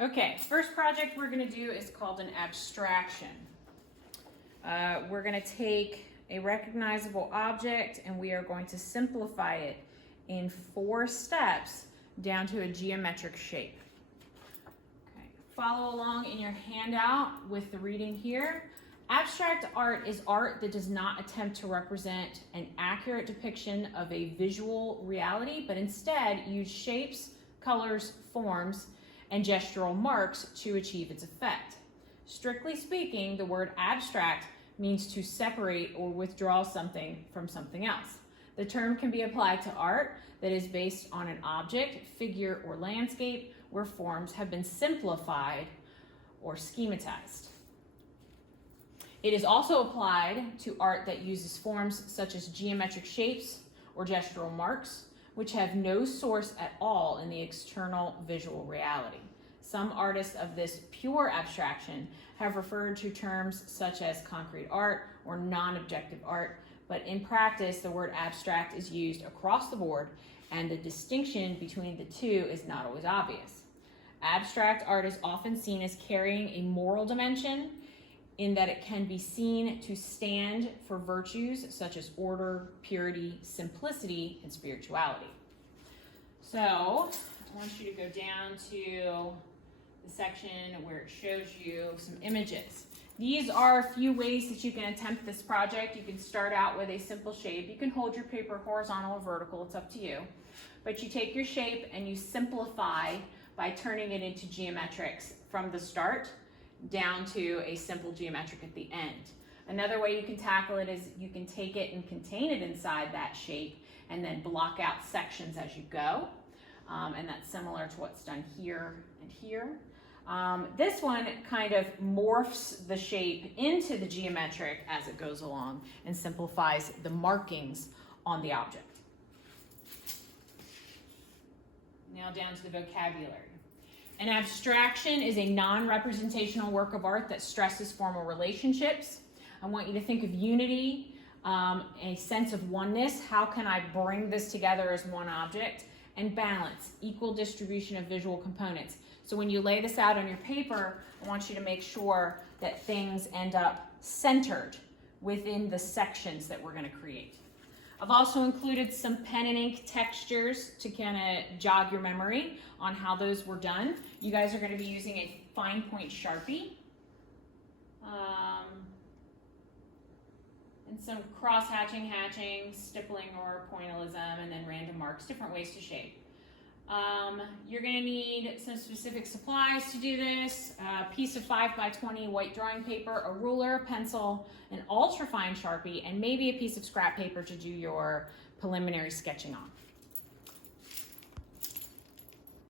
Okay, first project we're going to do is called an abstraction. We're going to take a recognizable object and we are going to simplify it in 4 steps down to a geometric shape. Okay. Follow along in your handout with the reading here. Abstract art is art that does not attempt to represent an accurate depiction of a visual reality, but instead use shapes, colors, forms, and gestural marks to achieve its effect. Strictly speaking, the word abstract means to separate or withdraw something from something else. The term can be applied to art that is based on an object, figure, or landscape where forms have been simplified or schematized. It is also applied to art that uses forms such as geometric shapes or gestural marks, which have no source at all in the external visual reality. Some artists of this pure abstraction have referred to terms such as concrete art or non-objective art, but in practice, the word abstract is used across the board, and the distinction between the two is not always obvious. Abstract art is often seen as carrying a moral dimension in that it can be seen to stand for virtues such as order, purity, simplicity, and spirituality. So I want you to go down to the section where it shows you some images. These are a few ways that you can attempt this project. You can start out with a simple shape. You can hold your paper horizontal or vertical, it's up to you. But you take your shape and you simplify by turning it into geometrics from the start down to a simple geometric at the end. Another way you can tackle it is you can take it and contain it inside that shape and then block out sections as you go. And that's similar to what's done here and here. This one kind of morphs the shape into the geometric as it goes along and simplifies the markings on the object. Now down to the vocabulary. An abstraction is a non-representational work of art that stresses formal relationships. I want you to think of unity, a sense of oneness. How can I bring this together as one object? And balance, equal distribution of visual components. So when you lay this out on your paper, I want you to make sure that things end up centered within the sections that we're going to create. I've also included some pen and ink textures to kind of jog your memory on how those were done. You guys are going to be using a fine point Sharpie. And some cross-hatching, stippling or pointillism, and then random marks, different ways to shape. You're going to need some specific supplies to do this. A piece of 5x20 white drawing paper, a ruler, pencil, an ultrafine Sharpie, and maybe a piece of scrap paper to do your preliminary sketching on.